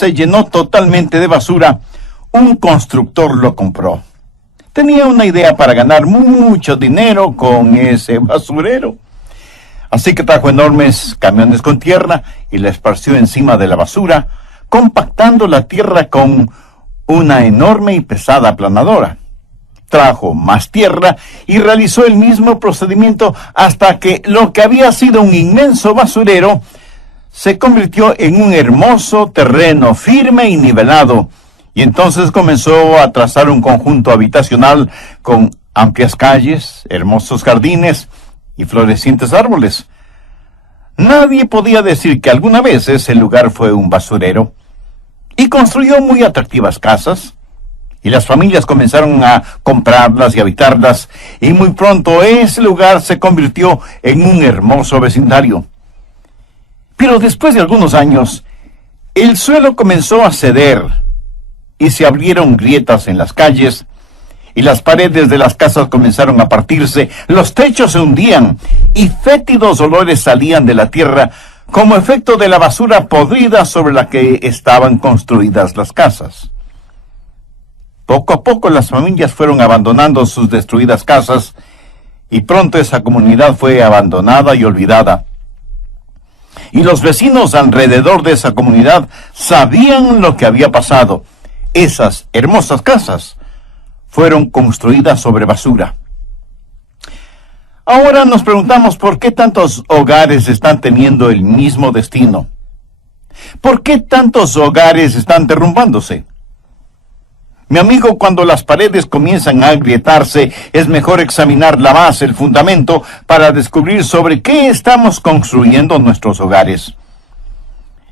se llenó totalmente de basura, un constructor lo compró. Tenía una idea para ganar mucho dinero con ese basurero. Así que trajo enormes camiones con tierra y la esparció encima de la basura, compactando la tierra con una enorme y pesada aplanadora. Trajo más tierra y realizó el mismo procedimiento hasta que lo que había sido un inmenso basurero se convirtió en un hermoso terreno firme y nivelado, y entonces comenzó a trazar un conjunto habitacional con amplias calles, hermosos jardines y florecientes árboles. Nadie podía decir que alguna vez ese lugar fue un basurero, y construyó muy atractivas casas, y las familias comenzaron a comprarlas y habitarlas, y muy pronto ese lugar se convirtió en un hermoso vecindario. Pero después de algunos años, el suelo comenzó a ceder, y se abrieron grietas en las calles, y las paredes de las casas comenzaron a partirse, los techos se hundían, y fétidos olores salían de la tierra como efecto de la basura podrida sobre la que estaban construidas las casas. Poco a poco las familias fueron abandonando sus destruidas casas, y pronto esa comunidad fue abandonada y olvidada. Y los vecinos alrededor de esa comunidad sabían lo que había pasado. Esas hermosas casas fueron construidas sobre basura. Ahora nos preguntamos por qué tantos hogares están teniendo el mismo destino. ¿Por qué tantos hogares están derrumbándose? Mi amigo, cuando las paredes comienzan a agrietarse, es mejor examinar la base, el fundamento, para descubrir sobre qué estamos construyendo nuestros hogares.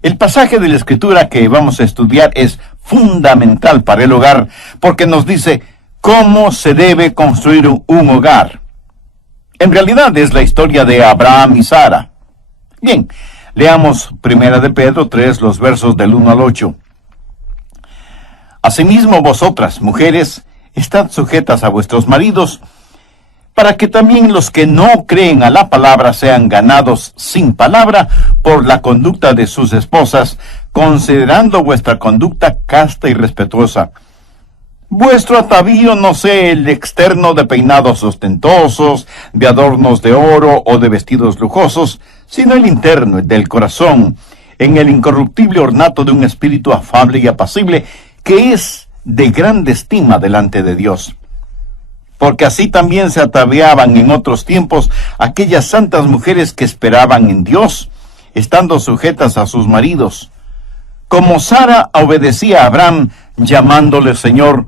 El pasaje de la Escritura que vamos a estudiar es fundamental para el hogar, porque nos dice cómo se debe construir un hogar. En realidad es la historia de Abraham y Sara. Bien, leamos 1 de Pedro 3, los versos del 1 al 8. Asimismo vosotras, mujeres, estad sujetas a vuestros maridos, para que también los que no creen a la palabra sean ganados sin palabra por la conducta de sus esposas, considerando vuestra conducta casta y respetuosa. Vuestro atavío no sea el externo de peinados ostentosos, de adornos de oro o de vestidos lujosos, sino el interno, el del corazón, en el incorruptible ornato de un espíritu afable y apacible, que es de grande estima delante de Dios. Porque así también se ataviaban en otros tiempos aquellas santas mujeres que esperaban en Dios, estando sujetas a sus maridos, como Sara obedecía a Abraham, llamándole Señor,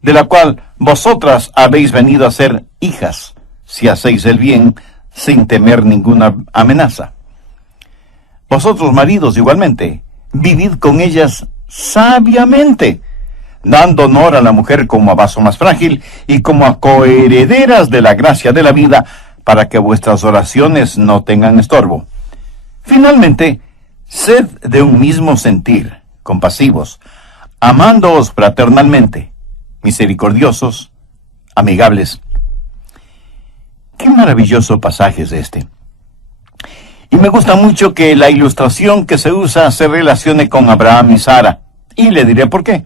de la cual vosotras habéis venido a ser hijas, si hacéis el bien, sin temer ninguna amenaza. Vosotros, maridos, igualmente, vivid con ellas sabiamente, dando honor a la mujer como a vaso más frágil y como a coherederas de la gracia de la vida, para que vuestras oraciones no tengan estorbo. Finalmente, sed de un mismo sentir, compasivos, amándoos fraternalmente, misericordiosos, amigables. Qué maravilloso pasaje es este. Y me gusta mucho que la ilustración que se usa se relacione con Abraham y Sara. Y le diré por qué.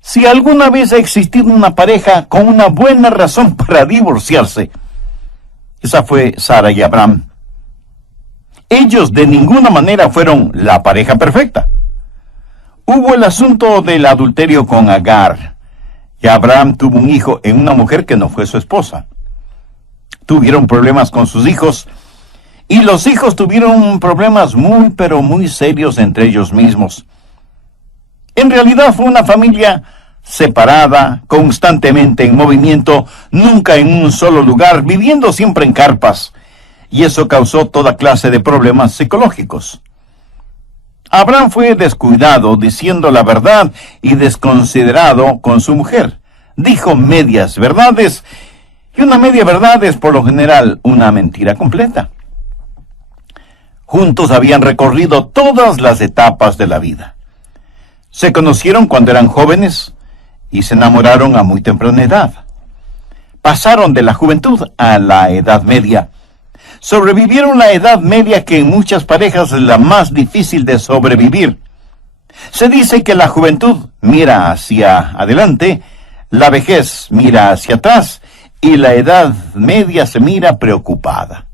Si alguna vez ha existido una pareja con una buena razón para divorciarse, esa fue Sara y Abraham. Ellos de ninguna manera fueron la pareja perfecta. Hubo el asunto del adulterio con Agar, y Abraham tuvo un hijo en una mujer que no fue su esposa. Tuvieron problemas con sus hijos, y los hijos tuvieron problemas muy, pero muy serios entre ellos mismos. En realidad fue una familia separada, constantemente en movimiento, nunca en un solo lugar, viviendo siempre en carpas, y eso causó toda clase de problemas psicológicos. Abraham fue descuidado, diciendo la verdad, y desconsiderado con su mujer. Dijo medias verdades, y una media verdad es por lo general una mentira completa. Juntos habían recorrido todas las etapas de la vida. Se conocieron cuando eran jóvenes y se enamoraron a muy temprana edad. Pasaron de la juventud a la edad media. Sobrevivieron la edad media, que en muchas parejas es la más difícil de sobrevivir. Se dice que la juventud mira hacia adelante, la vejez mira hacia atrás y la edad media se mira preocupada.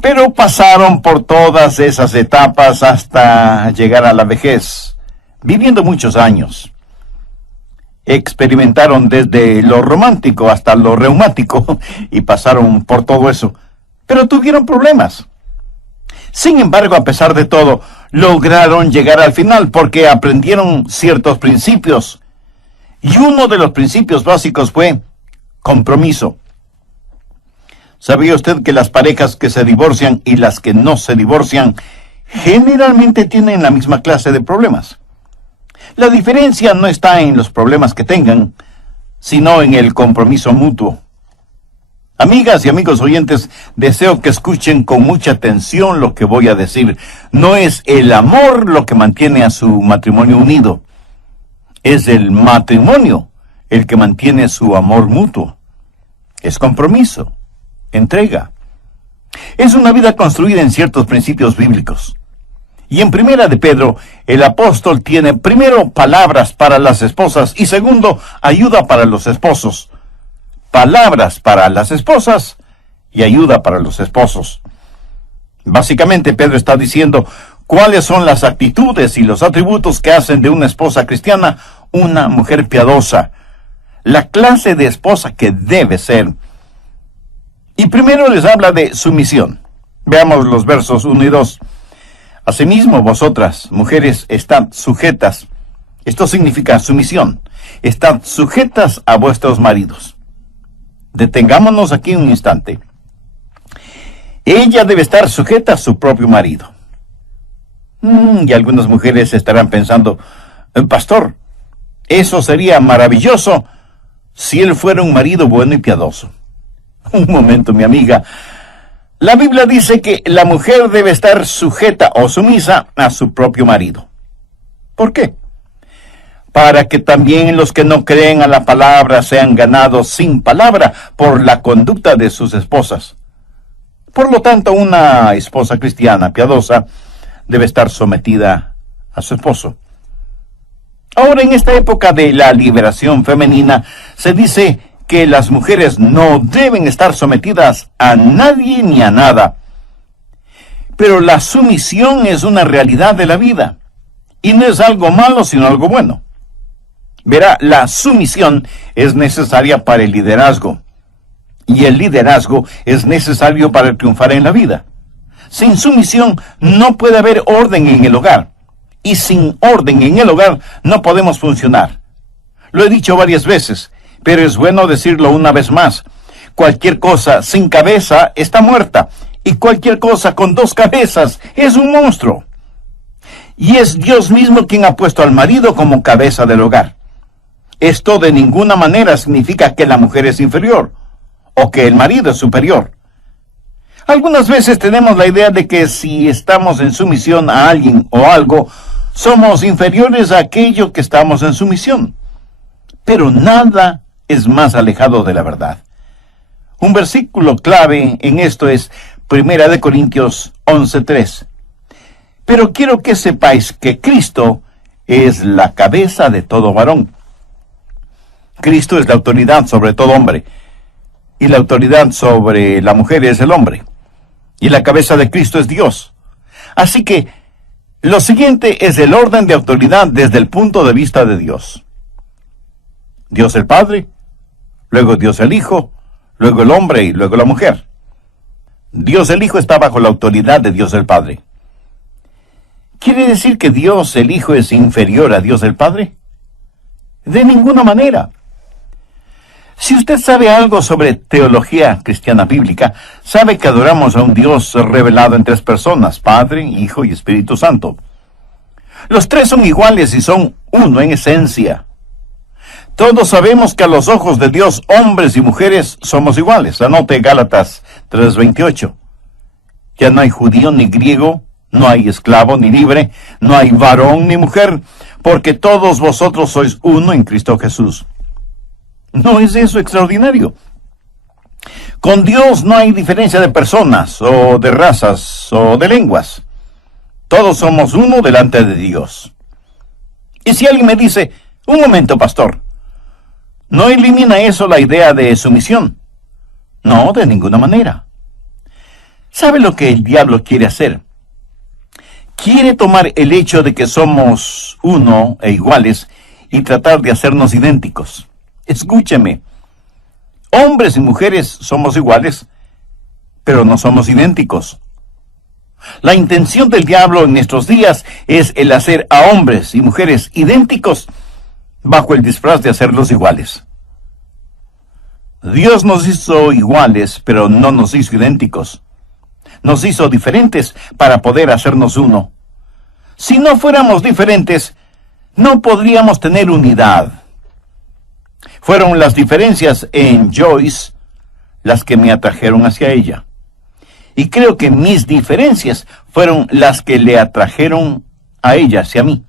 Pero pasaron por todas esas etapas hasta llegar a la vejez, viviendo muchos años. Experimentaron desde lo romántico hasta lo reumático y pasaron por todo eso, pero tuvieron problemas. Sin embargo, a pesar de todo, lograron llegar al final porque aprendieron ciertos principios. Y uno de los principios básicos fue compromiso. ¿Sabía usted que las parejas que se divorcian y las que no se divorcian generalmente tienen la misma clase de problemas? La diferencia no está en los problemas que tengan, sino en el compromiso mutuo. Amigas y amigos oyentes, deseo que escuchen con mucha atención lo que voy a decir. No es el amor lo que mantiene a su matrimonio unido. Es el matrimonio el que mantiene su amor mutuo. Es compromiso, entrega. Es una vida construida en ciertos principios bíblicos. Y en Primera de Pedro, el apóstol tiene primero palabras para las esposas y segundo, ayuda para los esposos. Palabras para las esposas y ayuda para los esposos. Básicamente, Pedro está diciendo cuáles son las actitudes y los atributos que hacen de una esposa cristiana una mujer piadosa, la clase de esposa que debe ser. Y primero les habla de sumisión. Veamos los versos 1 y 2. Asimismo, vosotras, mujeres, estad sujetas. Esto significa sumisión. Estad sujetas a vuestros maridos. Detengámonos aquí un instante. Ella debe estar sujeta a su propio marido. Y algunas mujeres estarán pensando, pastor, eso sería maravilloso si él fuera un marido bueno y piadoso. Un momento, mi amiga. La Biblia dice que la mujer debe estar sujeta o sumisa a su propio marido. ¿Por qué? Para que también los que no creen a la palabra sean ganados sin palabra por la conducta de sus esposas. Por lo tanto, una esposa cristiana piadosa debe estar sometida a su esposo. Ahora, en esta época de la liberación femenina, se dice que las mujeres no deben estar sometidas a nadie ni a nada. Pero la sumisión es una realidad de la vida, y no es algo malo, sino algo bueno. Verá, la sumisión es necesaria para el liderazgo, y el liderazgo es necesario para triunfar en la vida. Sin sumisión no puede haber orden en el hogar, y sin orden en el hogar no podemos funcionar. Lo he dicho varias veces, pero es bueno decirlo una vez más. Cualquier cosa sin cabeza está muerta, y cualquier cosa con dos cabezas es un monstruo. Y es Dios mismo quien ha puesto al marido como cabeza del hogar. Esto de ninguna manera significa que la mujer es inferior, o que el marido es superior. Algunas veces tenemos la idea de que si estamos en sumisión a alguien o algo, somos inferiores a aquello que estamos en sumisión. Pero nada es más alejado de la verdad. Un versículo clave en esto es 1 Corintios 11:3. Pero quiero que sepáis que Cristo es la cabeza de todo varón. Cristo es la autoridad sobre todo hombre, y la autoridad sobre la mujer es el hombre, y la cabeza de Cristo es Dios. Así que, lo siguiente es el orden de autoridad desde el punto de vista de Dios. Dios el Padre, luego Dios el Hijo, luego el hombre y luego la mujer. Dios el Hijo está bajo la autoridad de Dios el Padre. ¿Quiere decir que Dios el Hijo es inferior a Dios el Padre? De ninguna manera. Si usted sabe algo sobre teología cristiana bíblica, sabe que adoramos a un Dios revelado en tres personas, Padre, Hijo y Espíritu Santo. Los tres son iguales y son uno en esencia. Todos sabemos que a los ojos de Dios, hombres y mujeres somos iguales. Anote Gálatas 3:28. Ya no hay judío ni griego, no hay esclavo ni libre, no hay varón ni mujer, porque todos vosotros sois uno en Cristo Jesús. ¿No es eso extraordinario? Con Dios no hay diferencia de personas, o de razas, o de lenguas. Todos somos uno delante de Dios. Y si alguien me dice, un momento, pastor, ¿no elimina eso la idea de sumisión? No, de ninguna manera. ¿Sabe lo que el diablo quiere hacer? Quiere tomar el hecho de que somos uno e iguales y tratar de hacernos idénticos. Escúcheme, hombres y mujeres somos iguales, pero no somos idénticos. La intención del diablo en estos días es el hacer a hombres y mujeres idénticos bajo el disfraz de hacerlos iguales. Dios nos hizo iguales, pero no nos hizo idénticos. Nos hizo diferentes para poder hacernos uno. Si no fuéramos diferentes, no podríamos tener unidad. Fueron las diferencias en Joyce las que me atrajeron hacia ella. Y creo que mis diferencias fueron las que le atrajeron a ella hacia mí.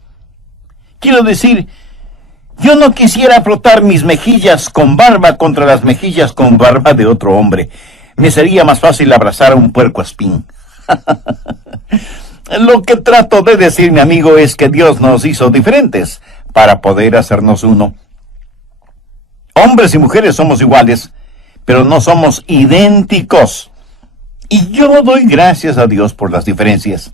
Quiero decir, yo no quisiera frotar mis mejillas con barba contra las mejillas con barba de otro hombre. Me sería más fácil abrazar a un puercoespín. Lo que trato de decir, mi amigo, es que Dios nos hizo diferentes para poder hacernos uno. Hombres y mujeres somos iguales, pero no somos idénticos. Y yo doy gracias a Dios por las diferencias.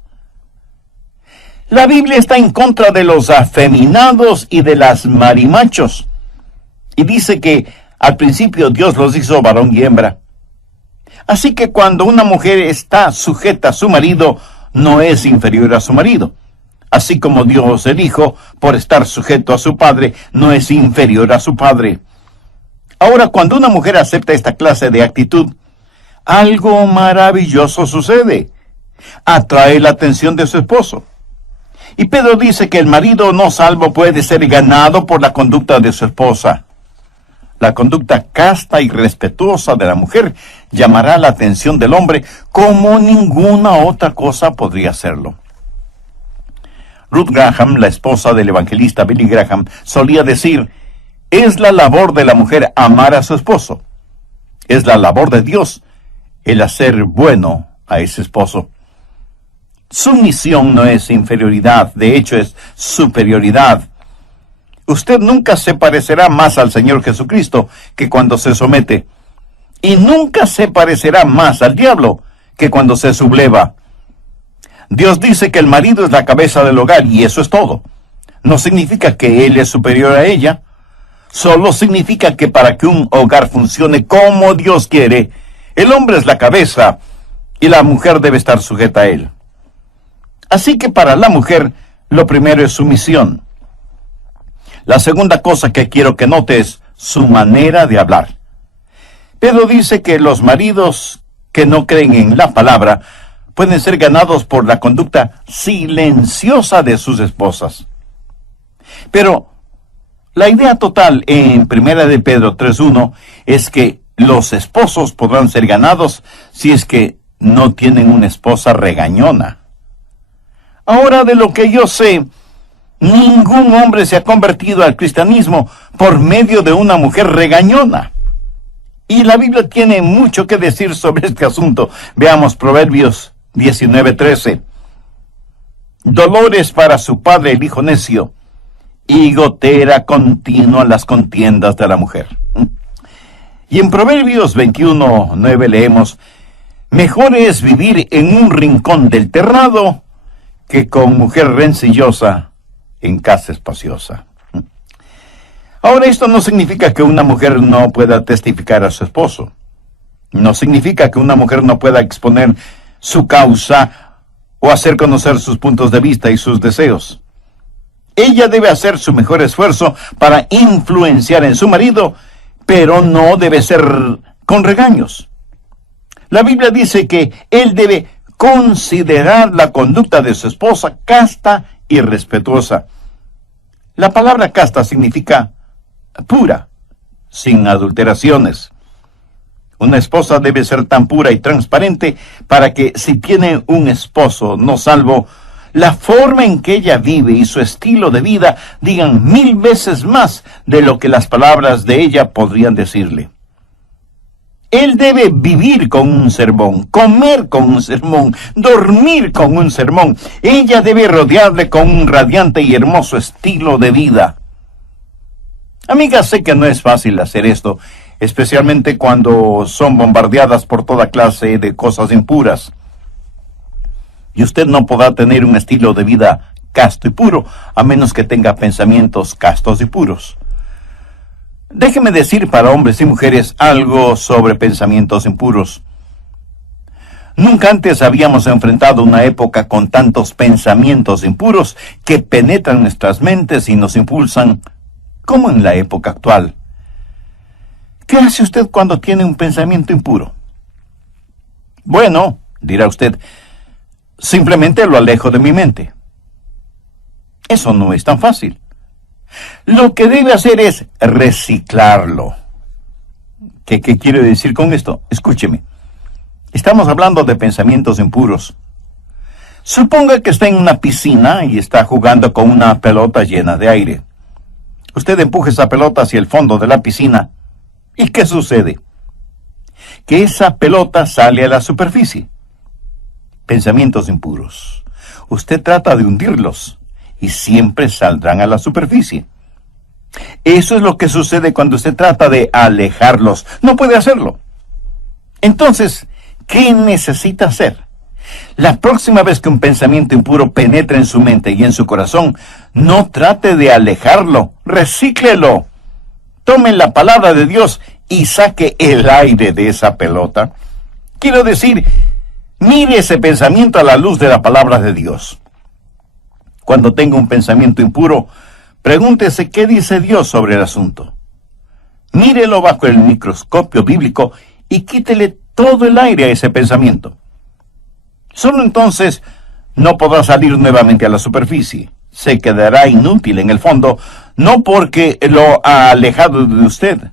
La Biblia está en contra de los afeminados y de las marimachos. Y dice que al principio Dios los hizo varón y hembra. Así que cuando una mujer está sujeta a su marido, no es inferior a su marido. Así como Dios el Hijo, por estar sujeto a su padre, no es inferior a su padre. Ahora, cuando una mujer acepta esta clase de actitud, algo maravilloso sucede. Atrae la atención de su esposo. Y Pedro dice que el marido no salvo puede ser ganado por la conducta de su esposa. La conducta casta y respetuosa de la mujer llamará la atención del hombre como ninguna otra cosa podría hacerlo. Ruth Graham, la esposa del evangelista Billy Graham, solía decir, es la labor de la mujer amar a su esposo. Es la labor de Dios el hacer bueno a ese esposo. Sumisión no es inferioridad, de hecho es superioridad. Usted nunca se parecerá más al Señor Jesucristo que cuando se somete, y nunca se parecerá más al diablo que cuando se subleva. Dios dice que el marido es la cabeza del hogar, y eso es todo. No significa que él es superior a ella, solo significa que para que un hogar funcione como Dios quiere, el hombre es la cabeza y la mujer debe estar sujeta a él. Así que para la mujer, lo primero es sumisión. La segunda cosa que quiero que note es su manera de hablar. Pedro dice que los maridos que no creen en la palabra pueden ser ganados por la conducta silenciosa de sus esposas. Pero la idea total en 1 de Pedro 3:1 es que los esposos podrán ser ganados si es que no tienen una esposa regañona. Ahora, de lo que yo sé, ningún hombre se ha convertido al cristianismo por medio de una mujer regañona. Y la Biblia tiene mucho que decir sobre este asunto. Veamos Proverbios 19:13. Dolores para su padre el hijo necio, y gotera continua las contiendas de la mujer. Y en Proverbios 21:9 leemos, mejor es vivir en un rincón del terrado que con mujer rencillosa en casa espaciosa. Ahora, esto no significa que una mujer no pueda testificar a su esposo. No significa que una mujer no pueda exponer su causa o hacer conocer sus puntos de vista y sus deseos. Ella debe hacer su mejor esfuerzo para influenciar en su marido, pero no debe ser con regaños. La Biblia dice que él debe considerar la conducta de su esposa casta y respetuosa. La palabra casta significa pura, sin adulteraciones. Una esposa debe ser tan pura y transparente para que si tiene un esposo no salvo, la forma en que ella vive y su estilo de vida digan 1000 veces más de lo que las palabras de ella podrían decirle. Él debe vivir con un sermón, comer con un sermón, dormir con un sermón. Ella debe rodearle con un radiante y hermoso estilo de vida. Amigas, sé que no es fácil hacer esto, especialmente cuando son bombardeadas por toda clase de cosas impuras. Y usted no podrá tener un estilo de vida casto y puro, a menos que tenga pensamientos castos y puros. Déjeme decir para hombres y mujeres algo sobre pensamientos impuros. Nunca antes habíamos enfrentado una época con tantos pensamientos impuros que penetran nuestras mentes y nos impulsan, como en la época actual. ¿Qué hace usted cuando tiene un pensamiento impuro? Bueno, dirá usted, simplemente lo alejo de mi mente. Eso no es tan fácil. Lo que debe hacer es reciclarlo. ¿Qué quiere decir con esto? Escúcheme. Estamos hablando de pensamientos impuros. Suponga que está en una piscina y está jugando con una pelota llena de aire. Usted empuja esa pelota hacia el fondo de la piscina. ¿Y qué sucede? Que esa pelota sale a la superficie. Pensamientos impuros. Usted trata de hundirlos y siempre saldrán a la superficie. Eso es lo que sucede cuando usted trata de alejarlos. No puede hacerlo. Entonces, ¿qué necesita hacer? La próxima vez que un pensamiento impuro penetre en su mente y en su corazón, no trate de alejarlo, recíclelo. Tome la palabra de Dios y saque el aire de esa pelota. Quiero decir, mire ese pensamiento a la luz de la palabra de Dios. Cuando tenga un pensamiento impuro, pregúntese qué dice Dios sobre el asunto. Mírelo bajo el microscopio bíblico y quítele todo el aire a ese pensamiento. Solo entonces no podrá salir nuevamente a la superficie. Se quedará inútil en el fondo, no porque lo ha alejado de usted,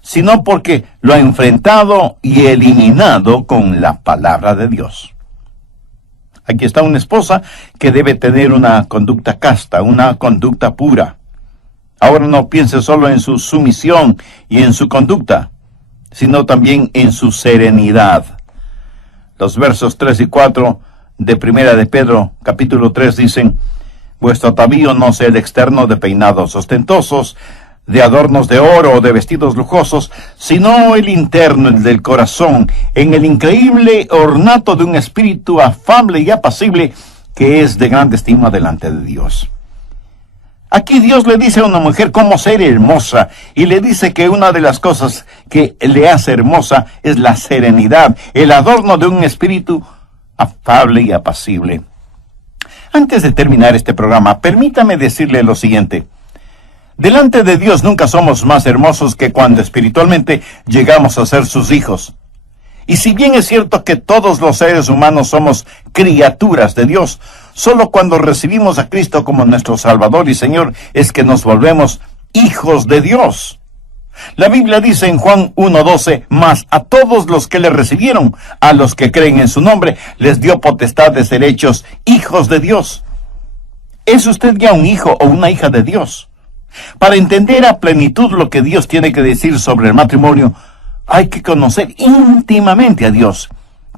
sino porque lo ha enfrentado y eliminado con la palabra de Dios. Aquí está una esposa que debe tener una conducta casta, una conducta pura. Ahora no piense solo en su sumisión y en su conducta, sino también en su serenidad. Los versos 3 y 4 de Primera de Pedro, capítulo 3, dicen: vuestro atavío no sea el externo de peinados ostentosos, de adornos de oro o de vestidos lujosos, sino el interno, el del corazón, en el increíble ornato de un espíritu afable y apacible, que es de grande estima delante de Dios. Aquí Dios le dice a una mujer cómo ser hermosa, y le dice que una de las cosas que le hace hermosa es la serenidad, el adorno de un espíritu afable y apacible. Antes de terminar este programa, permítame decirle lo siguiente. Delante de Dios nunca somos más hermosos que cuando espiritualmente llegamos a ser sus hijos. Y si bien es cierto que todos los seres humanos somos criaturas de Dios, solo cuando recibimos a Cristo como nuestro Salvador y Señor es que nos volvemos hijos de Dios. La Biblia dice en Juan 1:12, mas a todos los que le recibieron, a los que creen en su nombre, les dio potestad de ser hechos hijos de Dios. ¿Es usted ya un hijo o una hija de Dios? Para entender a plenitud lo que Dios tiene que decir sobre el matrimonio, hay que conocer íntimamente a Dios,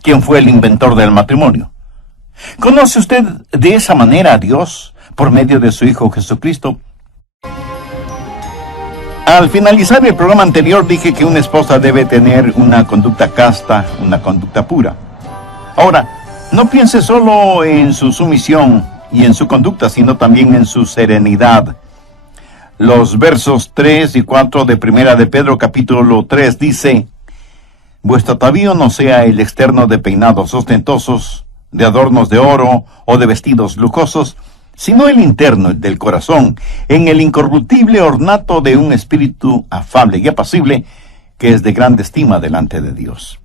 quien fue el inventor del matrimonio. ¿Conoce usted de esa manera a Dios por medio de su Hijo Jesucristo? Al finalizar el programa anterior dije que una esposa debe tener una conducta casta, una conducta pura. Ahora, no piense solo en su sumisión y en su conducta, sino también en su serenidad. Los versos 3 y 4 de Primera de Pedro capítulo 3 dice: vuestro atavío no sea el externo de peinados ostentosos, de adornos de oro o de vestidos lujosos, sino el interno, el del corazón, en el incorruptible ornato de un espíritu afable y apacible, que es de grande estima delante de Dios.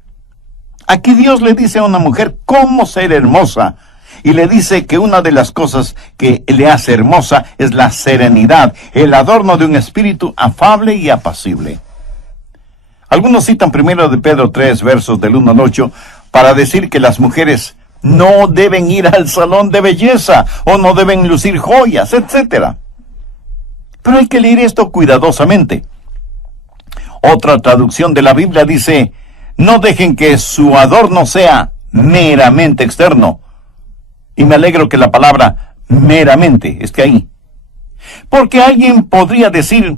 Aquí Dios le dice a una mujer cómo ser hermosa, y le dice que una de las cosas que le hace hermosa es la serenidad, el adorno de un espíritu afable y apacible. Algunos citan primero de Pedro 3, versos del 1 al 8, para decir que las mujeres no deben ir al salón de belleza, o no deben lucir joyas, etc. Pero hay que leer esto cuidadosamente. Otra traducción de la Biblia dice: No dejen que su adorno sea meramente externo. Y me alegro que la palabra meramente esté ahí. Porque alguien podría decir,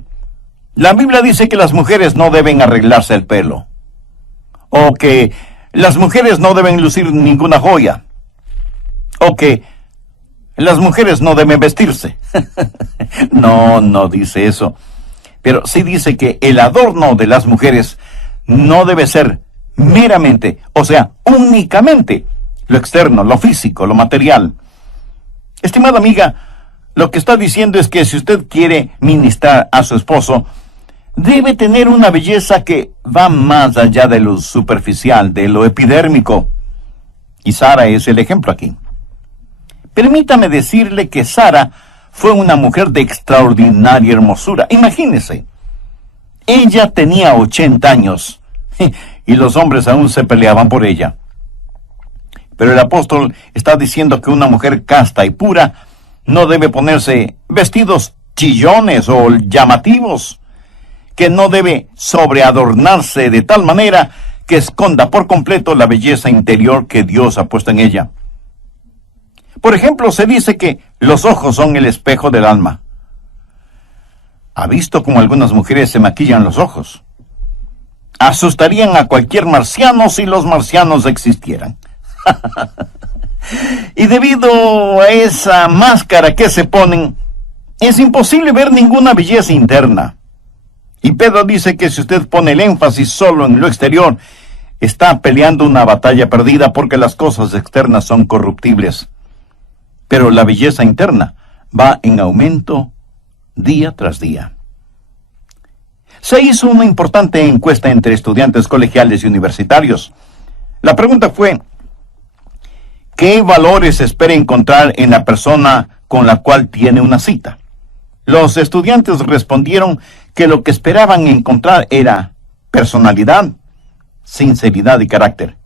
la Biblia dice que las mujeres no deben arreglarse el pelo. O que las mujeres no deben lucir ninguna joya. O que las mujeres no deben vestirse. No dice eso. Pero sí dice que el adorno de las mujeres no debe ser meramente, o sea, únicamente, lo externo, lo físico, lo material. Estimada amiga, lo que está diciendo es que si usted quiere ministrar a su esposo, debe tener una belleza que va más allá de lo superficial, de lo epidérmico. Y Sara es el ejemplo aquí. Permítame decirle que Sara fue una mujer de extraordinaria hermosura. Imagínese, ella tenía 80 años y los hombres aún se peleaban por ella. Pero el apóstol está diciendo que una mujer casta y pura no debe ponerse vestidos chillones o llamativos, que no debe sobreadornarse de tal manera que esconda por completo la belleza interior que Dios ha puesto en ella. Por ejemplo, se dice que los ojos son el espejo del alma. ¿Ha visto cómo algunas mujeres se maquillan los ojos? Asustarían a cualquier marciano si los marcianos existieran. Y debido a esa máscara que se ponen, es imposible ver ninguna belleza interna. Y Pedro dice que si usted pone el énfasis solo en lo exterior, está peleando una batalla perdida porque las cosas externas son corruptibles. Pero la belleza interna va en aumento día tras día. Se hizo una importante encuesta entre estudiantes colegiales y universitarios. La pregunta fue, ¿qué valores espera encontrar en la persona con la cual tiene una cita? Los estudiantes respondieron que lo que esperaban encontrar era personalidad, sinceridad y carácter.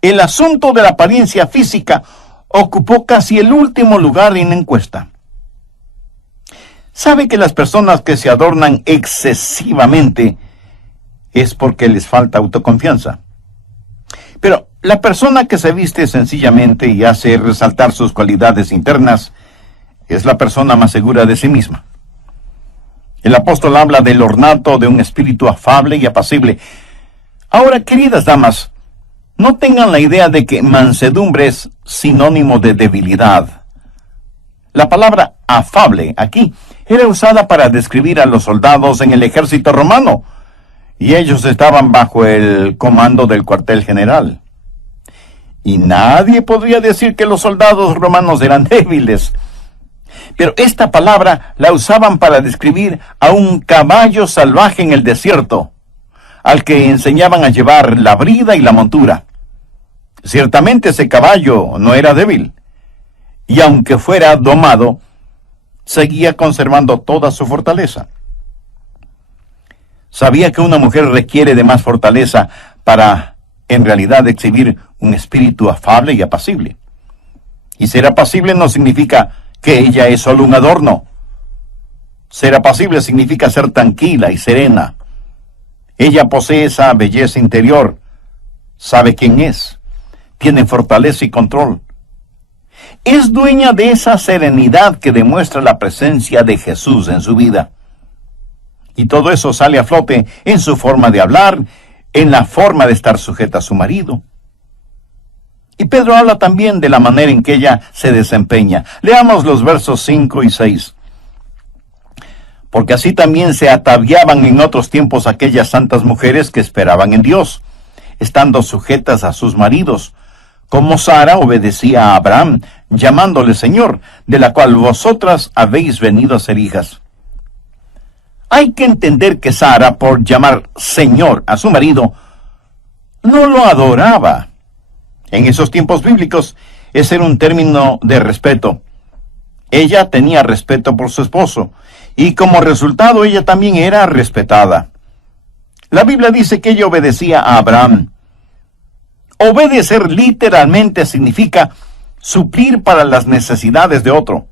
El asunto de la apariencia física ocupó casi el último lugar en la encuesta. ¿Sabe que las personas que se adornan excesivamente es porque les falta autoconfianza? Pero la persona que se viste sencillamente y hace resaltar sus cualidades internas es la persona más segura de sí misma. El apóstol habla del ornato de un espíritu afable y apacible. Ahora, queridas damas, no tengan la idea de que mansedumbre es sinónimo de debilidad. La palabra afable aquí era usada para describir a los soldados en el ejército romano, y ellos estaban bajo el comando del cuartel general. Y nadie podría decir que los soldados romanos eran débiles. Pero esta palabra la usaban para describir a un caballo salvaje en el desierto, al que enseñaban a llevar la brida y la montura. Ciertamente ese caballo no era débil, y aunque fuera domado, seguía conservando toda su fortaleza. Sabía que una mujer requiere de más fortaleza para, en realidad, exhibir un espíritu afable y apacible. Y ser apacible no significa que ella es solo un adorno. Ser apacible significa ser tranquila y serena. Ella posee esa belleza interior, sabe quién es, tiene fortaleza y control. Es dueña de esa serenidad que demuestra la presencia de Jesús en su vida. Y todo eso sale a flote en su forma de hablar, en la forma de estar sujeta a su marido. Y Pedro habla también de la manera en que ella se desempeña. Leamos los versos 5 y 6. Porque así también se ataviaban en otros tiempos aquellas santas mujeres que esperaban en Dios, estando sujetas a sus maridos, como Sara obedecía a Abraham, llamándole Señor, de la cual vosotras habéis venido a ser hijas. Hay que entender que Sara, por llamar Señor a su marido, no lo adoraba. En esos tiempos bíblicos, ese era un término de respeto. Ella tenía respeto por su esposo, y como resultado ella también era respetada. La Biblia dice que ella obedecía a Abraham. Obedecer literalmente significa suplir para las necesidades de otro.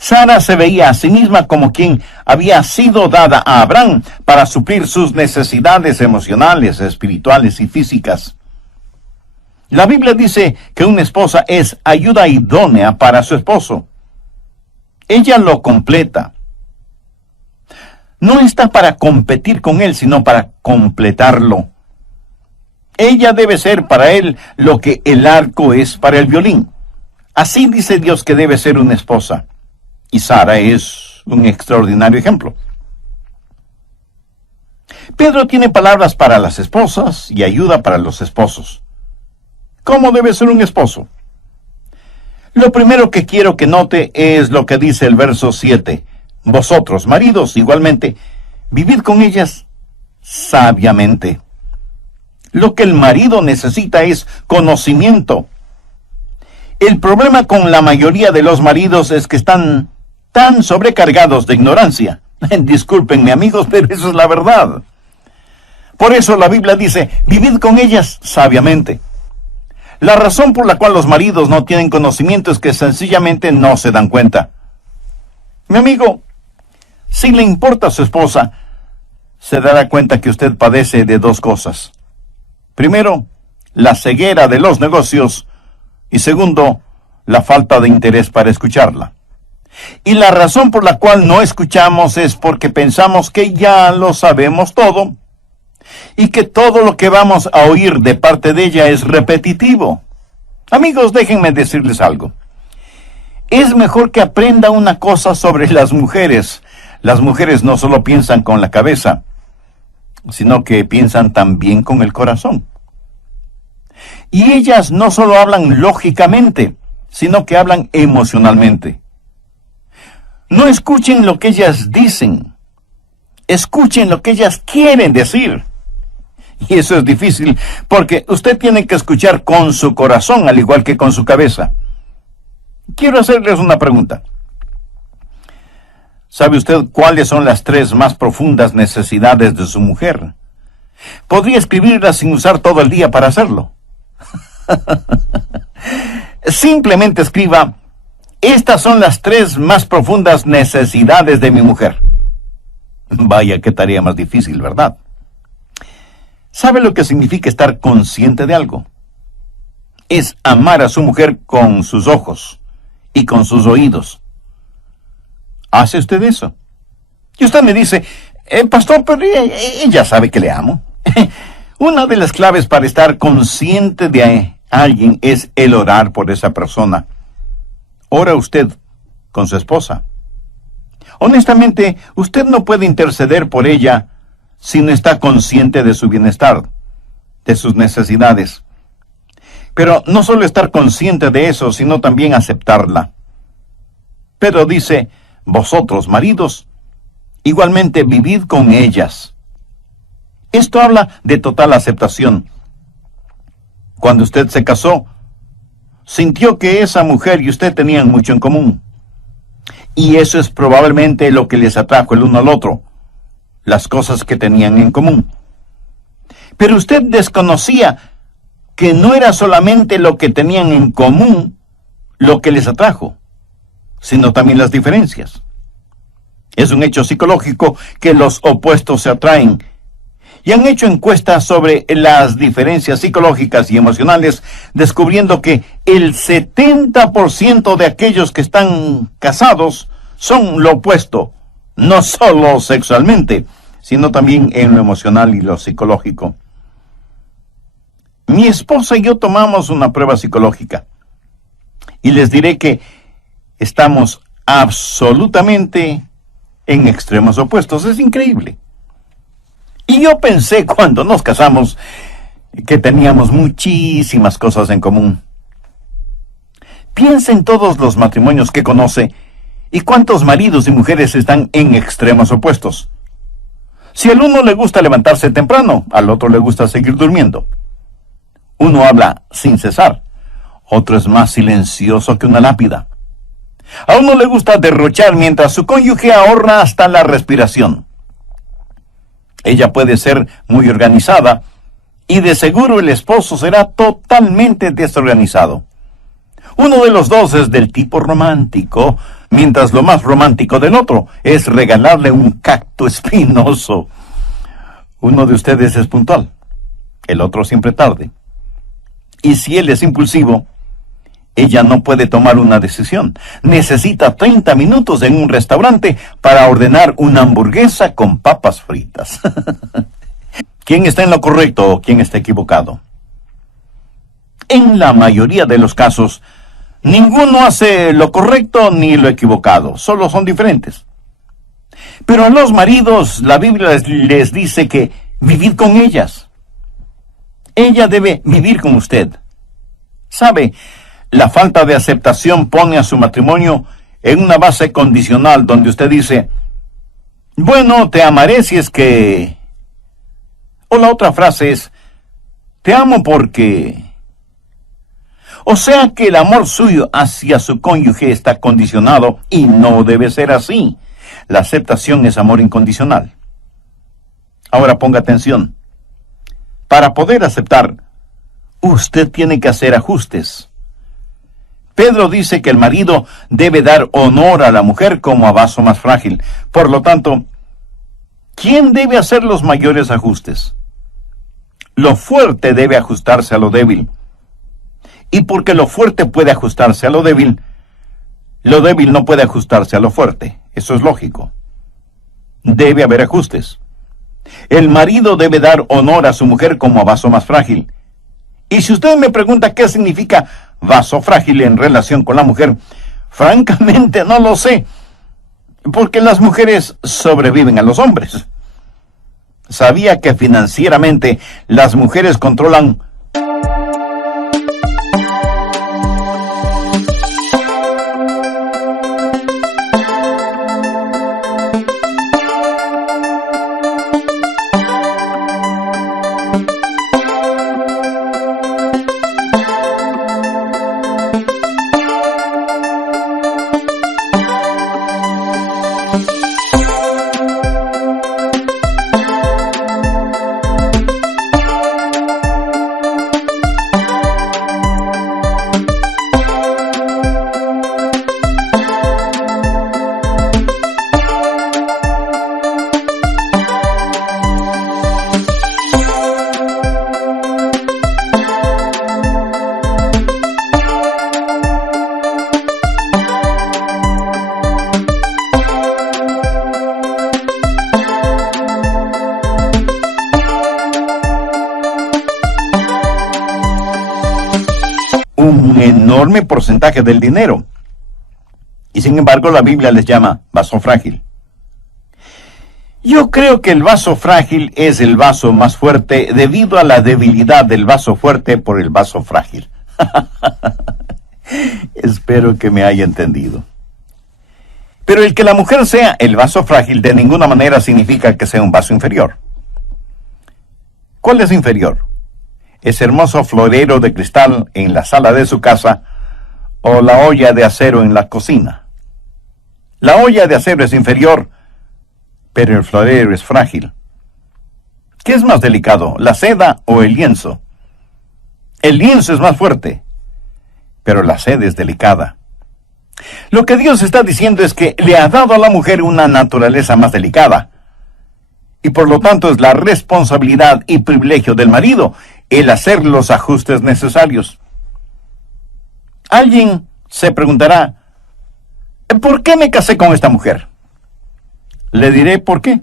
Sara se veía a sí misma como quien había sido dada a Abraham para suplir sus necesidades emocionales, espirituales y físicas. La Biblia dice que una esposa es ayuda idónea para su esposo. Ella lo completa. No está para competir con él, sino para completarlo. Ella debe ser para él lo que el arco es para el violín. Así dice Dios que debe ser una esposa. Y Sara es un extraordinario ejemplo. Pedro tiene palabras para las esposas y ayuda para los esposos. ¿Cómo debe ser un esposo? Lo primero que quiero que note es lo que dice el verso 7. Vosotros, maridos, igualmente, vivid con ellas sabiamente. Lo que el marido necesita es conocimiento. El problema con la mayoría de los maridos es que están tan sobrecargados de ignorancia. Discúlpenme, amigos, pero eso es la verdad. Por eso la Biblia dice, vivid con ellas sabiamente. La razón por la cual los maridos no tienen conocimiento es que sencillamente no se dan cuenta. Mi amigo, si le importa a su esposa, se dará cuenta que usted padece de dos cosas. Primero, la ceguera de los negocios y segundo, la falta de interés para escucharla. Y la razón por la cual no escuchamos es porque pensamos que ya lo sabemos todo y que todo lo que vamos a oír de parte de ella es repetitivo. Amigos, déjenme decirles algo. Es mejor que aprenda una cosa sobre las mujeres. Las mujeres no solo piensan con la cabeza, sino que piensan también con el corazón. Y ellas no solo hablan lógicamente, sino que hablan emocionalmente. No escuchen lo que ellas dicen, escuchen lo que ellas quieren decir. Y eso es difícil, porque usted tiene que escuchar con su corazón, al igual que con su cabeza. Quiero hacerles una pregunta. ¿Sabe usted cuáles son las 3 más profundas necesidades de su mujer? Podría escribirlas sin usar todo el día para hacerlo. Simplemente escriba, estas son las 3 más profundas necesidades de mi mujer. Vaya, qué tarea más difícil, ¿verdad? ¿Sabe lo que significa estar consciente de algo? Es amar a su mujer con sus ojos y con sus oídos. ¿Hace usted eso? Y usted me dice, pastor, pero ella sabe que le amo. Una de las claves para estar consciente de alguien es el orar por esa persona. ¿Ora usted con su esposa? Honestamente, usted no puede interceder por ella si no está consciente de su bienestar, de sus necesidades. Pero no solo estar consciente de eso, sino también aceptarla. Pedro dice, vosotros, maridos, igualmente vivid con ellas. Esto habla de total aceptación. Cuando usted se casó, sintió que esa mujer y usted tenían mucho en común. Y eso es probablemente lo que les atrajo el uno al otro, las cosas que tenían en común. Pero usted desconocía que no era solamente lo que tenían en común lo que les atrajo, sino también las diferencias. Es un hecho psicológico que los opuestos se atraen. Y han hecho encuestas sobre las diferencias psicológicas y emocionales, descubriendo que el 70% de aquellos que están casados son lo opuesto, no solo sexualmente, sino también en lo emocional y lo psicológico. Mi esposa y yo tomamos una prueba psicológica, y les diré que estamos absolutamente en extremos opuestos. Es increíble. Y yo pensé cuando nos casamos que teníamos muchísimas cosas en común. Piensa en todos los matrimonios que conoce y cuántos maridos y mujeres están en extremos opuestos. Si al uno le gusta levantarse temprano, al otro le gusta seguir durmiendo. Uno habla sin cesar, otro es más silencioso que una lápida. A uno le gusta derrochar mientras su cónyuge ahorra hasta la respiración. Ella puede ser muy organizada y de seguro el esposo será totalmente desorganizado. Uno de los dos es del tipo romántico, mientras lo más romántico del otro es regalarle un cacto espinoso. Uno de ustedes es puntual, el otro siempre tarde. Y si él es impulsivo, ella no puede tomar una decisión. Necesita 30 minutos en un restaurante para ordenar una hamburguesa con papas fritas. ¿Quién está en lo correcto o quién está equivocado? En la mayoría de los casos, ninguno hace lo correcto ni lo equivocado, solo son diferentes. Pero a los maridos, la Biblia les dice que vivid con ellas. Ella debe vivir con usted. ¿Sabe? La falta de aceptación pone a su matrimonio en una base condicional donde usted dice, bueno, te amaré si es que... O la otra frase es, te amo porque... O sea que el amor suyo hacia su cónyuge está condicionado y no debe ser así. La aceptación es amor incondicional. Ahora ponga atención. Para poder aceptar, usted tiene que hacer ajustes. Pedro dice que el marido debe dar honor a la mujer como a vaso más frágil. Por lo tanto, ¿quién debe hacer los mayores ajustes? Lo fuerte debe ajustarse a lo débil. Y porque lo fuerte puede ajustarse a lo débil no puede ajustarse a lo fuerte. Eso es lógico. Debe haber ajustes. El marido debe dar honor a su mujer como a vaso más frágil. Y si usted me pregunta qué significa vaso frágil en relación con la mujer, francamente no lo sé, porque las mujeres sobreviven a los hombres. ¿Sabía que financieramente las mujeres controlan un enorme porcentaje del dinero? Y sin embargo la Biblia les llama vaso frágil. Yo creo que el vaso frágil es el vaso más fuerte debido a la debilidad del vaso fuerte por el vaso frágil. Espero que me haya entendido. Pero el que la mujer sea el vaso frágil de ninguna manera significa que sea un vaso inferior. ¿Cuál es inferior? ¿Ese hermoso florero de cristal en la sala de su casa o la olla de acero en la cocina? La olla de acero es inferior, pero el florero es frágil. ¿Qué es más delicado, la seda o el lienzo? El lienzo es más fuerte, pero la seda es delicada. Lo que Dios está diciendo es que le ha dado a la mujer una naturaleza más delicada, y por lo tanto es la responsabilidad y privilegio del marido el hacer los ajustes necesarios. Alguien se preguntará, ¿por qué me casé con esta mujer? Le diré por qué.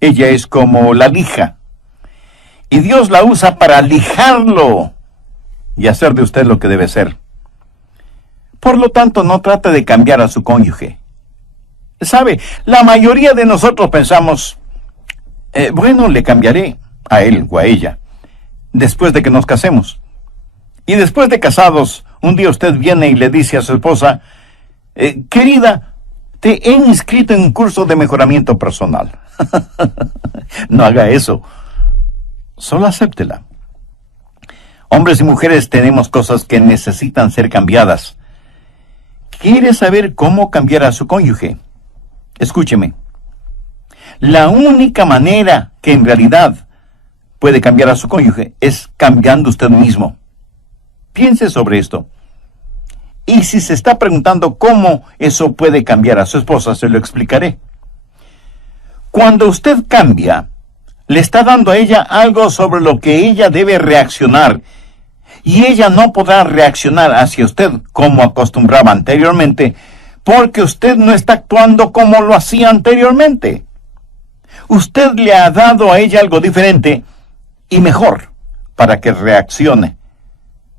Ella es como la lija, y Dios la usa para lijarlo y hacer de usted lo que debe ser. Por lo tanto, no trate de cambiar a su cónyuge. ¿Sabe? La mayoría de nosotros pensamos, bueno, le cambiaré a él o a ella después de que nos casemos. Y después de casados, un día usted viene y le dice a su esposa, querida, te he inscrito en un curso de mejoramiento personal. No haga eso. Solo acéptela. Hombres y mujeres tenemos cosas que necesitan ser cambiadas. ¿Quiere saber cómo cambiar a su cónyuge? Escúcheme. La única manera que en realidad puede cambiar a su cónyuge es cambiando usted mismo. Piense sobre esto. Y si se está preguntando cómo eso puede cambiar a su esposa, se lo explicaré. Cuando usted cambia, le está dando a ella algo sobre lo que ella debe reaccionar, y ella no podrá reaccionar hacia usted como acostumbraba anteriormente, porque usted no está actuando como lo hacía anteriormente. Usted le ha dado a ella algo diferente y mejor para que reaccione.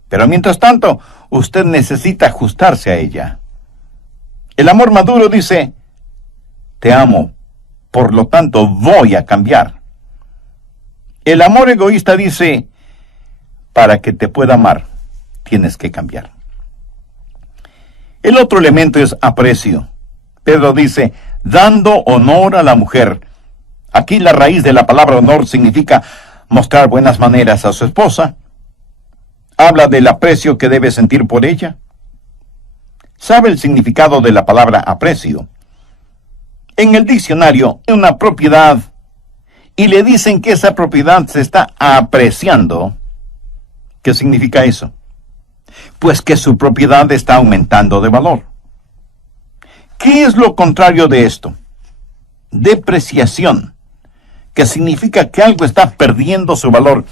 Pero mientras tanto, usted necesita ajustarse a ella. El amor maduro dice, te amo, por lo tanto voy a cambiar. El amor egoísta dice, para que te pueda amar, tienes que cambiar. El otro elemento es aprecio. Pedro dice, dando honor a la mujer. Aquí la raíz de la palabra honor significa mostrar buenas maneras a su esposa. Habla del aprecio que debe sentir por ella. ¿Sabe el significado de la palabra aprecio? En el diccionario, es una propiedad, y le dicen que esa propiedad se está apreciando. ¿Qué significa eso? Pues que su propiedad está aumentando de valor. ¿Qué es lo contrario de esto? Depreciación, que significa que algo está perdiendo su valor.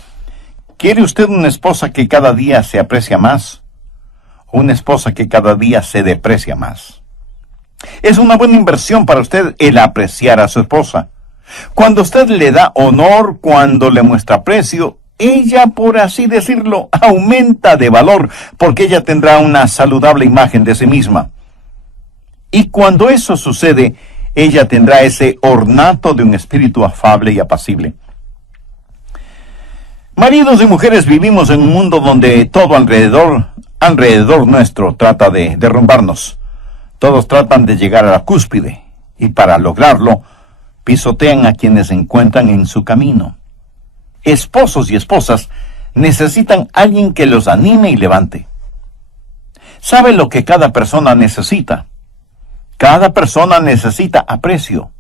¿Quiere usted una esposa que cada día se aprecia más? ¿O una esposa que cada día se deprecia más? Es una buena inversión para usted el apreciar a su esposa. Cuando usted le da honor, cuando le muestra aprecio, ella, por así decirlo, aumenta de valor, porque ella tendrá una saludable imagen de sí misma. Y cuando eso sucede, ella tendrá ese ornato de un espíritu afable y apacible. Maridos y mujeres, vivimos en un mundo donde todo alrededor nuestro trata de derrumbarnos. Todos tratan de llegar a la cúspide, y para lograrlo, pisotean a quienes se encuentran en su camino. Esposos y esposas necesitan alguien que los anime y levante. ¿Sabe lo que cada persona necesita? Cada persona necesita aprecio.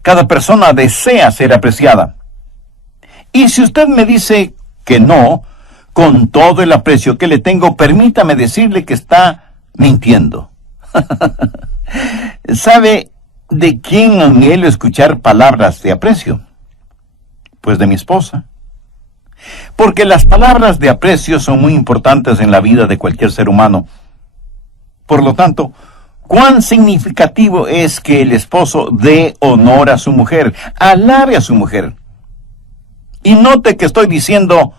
Cada persona desea ser apreciada. Y si usted me dice que no, con todo el aprecio que le tengo, permítame decirle que está mintiendo. ¿Sabe de quién anhelo escuchar palabras de aprecio? Pues de mi esposa. Porque las palabras de aprecio son muy importantes en la vida de cualquier ser humano. Por lo tanto, cuán significativo es que el esposo dé honor a su mujer, alabe a su mujer. Y note que estoy diciendo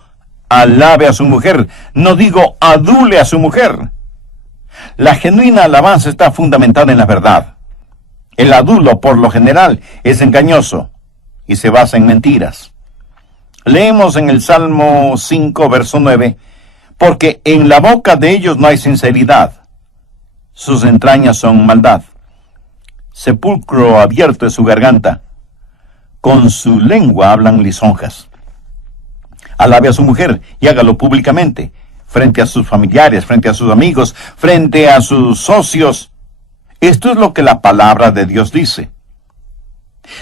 alabe a su mujer, no digo adule a su mujer. La genuina alabanza está fundamentada en la verdad. El adulo, por lo general, es engañoso y se basa en mentiras. Leemos en el Salmo 5, verso 9, porque en la boca de ellos no hay sinceridad, sus entrañas son maldad. Sepulcro abierto es su garganta, con su lengua hablan lisonjas. Alabe a su mujer y hágalo públicamente, frente a sus familiares, frente a sus amigos, frente a sus socios. Esto es lo que la palabra de Dios dice.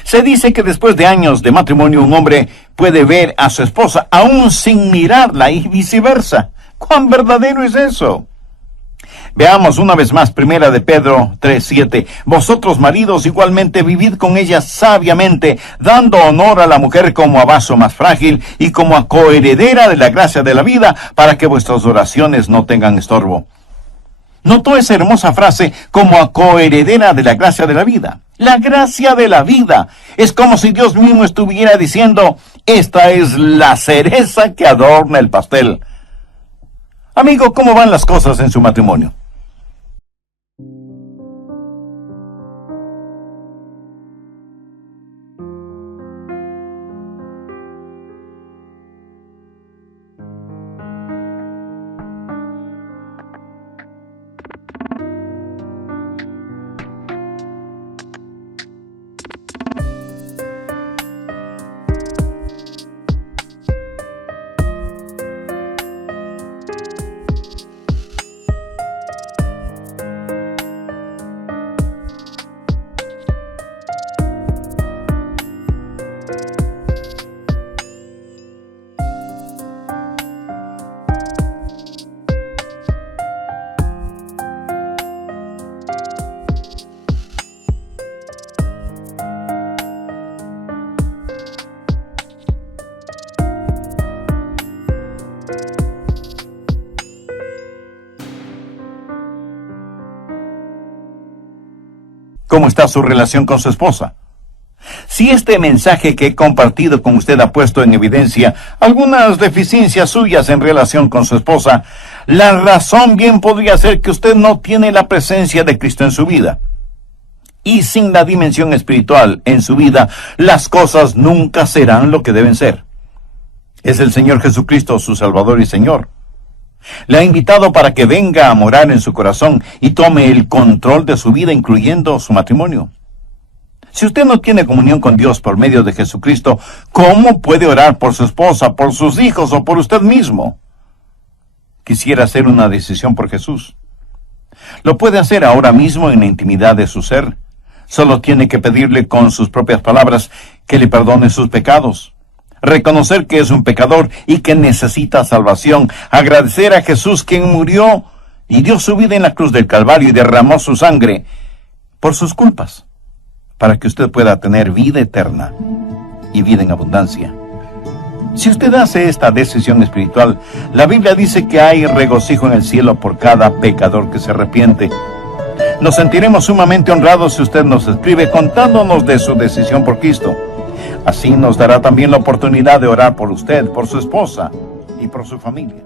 Se dice que después de años de matrimonio un hombre puede ver a su esposa aún sin mirarla y viceversa. ¿Cuán verdadero es eso? Veamos una vez más, primera de Pedro 3:7. Vosotros, maridos, igualmente vivid con ella sabiamente, dando honor a la mujer como a vaso más frágil y como a coheredera de la gracia de la vida, para que vuestras oraciones no tengan estorbo. ¿Notó esa hermosa frase, como a coheredera de la gracia de la vida? La gracia de la vida. Es como si Dios mismo estuviera diciendo, esta es la cereza que adorna el pastel. Amigo, ¿cómo van las cosas en su matrimonio? ¿Cómo está su relación con su esposa? Si este mensaje que he compartido con usted ha puesto en evidencia algunas deficiencias suyas en relación con su esposa, la razón bien podría ser que usted no tiene la presencia de Cristo en su vida. Y sin la dimensión espiritual en su vida, las cosas nunca serán lo que deben ser. Es el Señor Jesucristo su Salvador y Señor. Le ha invitado para que venga a morar en su corazón y tome el control de su vida, incluyendo su matrimonio. Si usted no tiene comunión con Dios por medio de Jesucristo, ¿cómo puede orar por su esposa, por sus hijos o por usted mismo? Quisiera hacer una decisión por Jesús. Lo puede hacer ahora mismo en la intimidad de su ser. Solo tiene que pedirle con sus propias palabras que le perdone sus pecados. Reconocer que es un pecador y que necesita salvación. Agradecer a Jesús quien murió y dio su vida en la cruz del Calvario y derramó su sangre por sus culpas, para que usted pueda tener vida eterna y vida en abundancia. Si usted hace esta decisión espiritual, la Biblia dice que hay regocijo en el cielo por cada pecador que se arrepiente. Nos sentiremos sumamente honrados si usted nos escribe contándonos de su decisión por Cristo. Así nos dará también la oportunidad de orar por usted, por su esposa y por su familia.